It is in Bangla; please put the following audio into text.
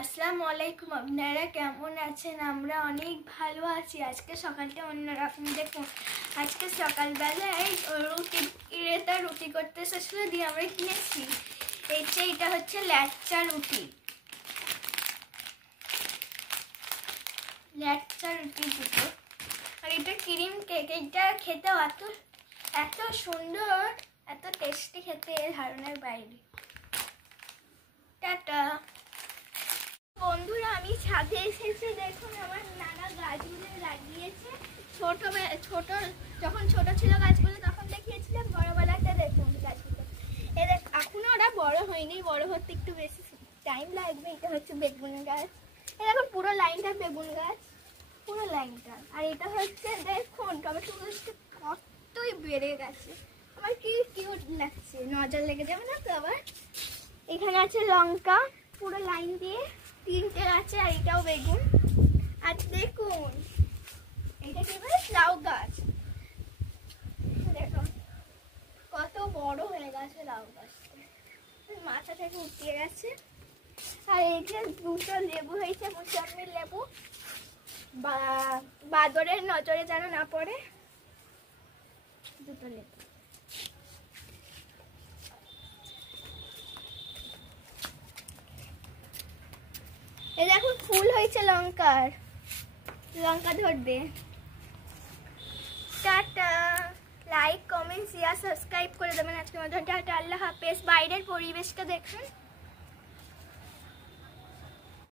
আসসালামু আলাইকুম। আপনারা কেমন আছেন? আমরা অনেক ভালো আছি। আজকে সকালটা অন্যরকম। দেখুন, আজকে সকালবেলায় রুটি করতে এসেছিলো, দিয়ে আমরা কিনেছি এটা হচ্ছে ল্যাচ্চা রুটি দুটো, আর এটা ক্রিম কেক। এটা খেতে এত সুন্দর, এত টেস্টি খেতে, ধারণার বাইরে। টাটা বন্ধুরা, আমি ছাদে এসেছি। দেখুন আমার নানা গাছগুলো লাগিয়েছে। ছোট যখন ছোট ছিল গাছগুলো তখন দেখিয়েছিলাম, বড়বেলাতে দেখুন গাছগুলো। এখনো ওরা বড় হয়নি, বড় হতে একটু বেশি টাইম লাগবে। এটা হচ্ছে বেগুন গাছ। দেখুন পুরো লাইনটা বেগুন গাছ, পুরো লাইনটা। আর এটা হচ্ছে দেখুন টমেটো গাছটা কতই বেড়ে গেছে। আমার কি কিউট লাগছে, নজর লেগে যাবে না তো আবার। এখানে আছে লঙ্কা, পুরো লাইন দিয়ে 3টে আছে। আর এটাও বেগুন। আর দেখুন এটা কি বলে, লাউ গাছ। দেখুন কত বড় হয়ে গেছে লাউ গাছটা, মাথা থেকে উঠিয়ে গেছে। আর এই যে দুটো লেবু হয়েছে, মুসম্বি লেবু, বাদরের নজরে যেন না পড়ে, দুটো লেবু। এই দেখুন ফুল হয়েছে লঙ্কা ধরবে। Tata, like comment share subscribe করে দেবেন আজকের মতো। টাটা, আল্লাহ হাফেজ। বাইরের পরিবেশটা দেখুন।